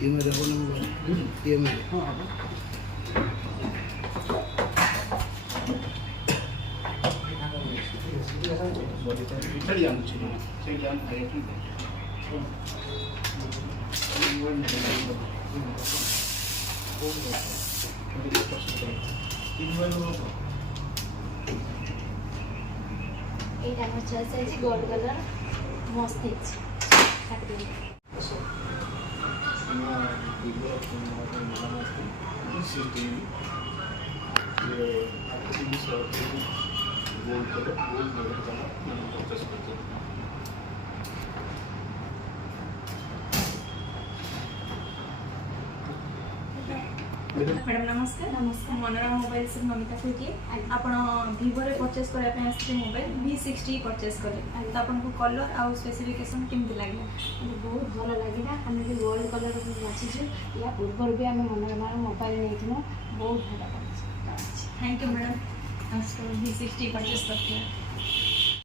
ये मेरे को नंबर ये मेरे এইটা আমার চয়েস আছে গোল্ড কালার মস্ত আছে কাটি मैडम नमस्कार नमस्कार। मनोरमा मोबाइल से नमिता कहुली आपण भिवो रे परचेस करबा आसी मोबाइल V60 परचेस कले तो आपन को कलर आ स्पेसिफिकेशन केमति लागला बहुत भल लगे आम भी गोल्ड कलर बाछीछु या पूर्व भी आम मनोरमा मोबाइल नहीं बहुत भल लगे। Thank you madam V60 purchase करते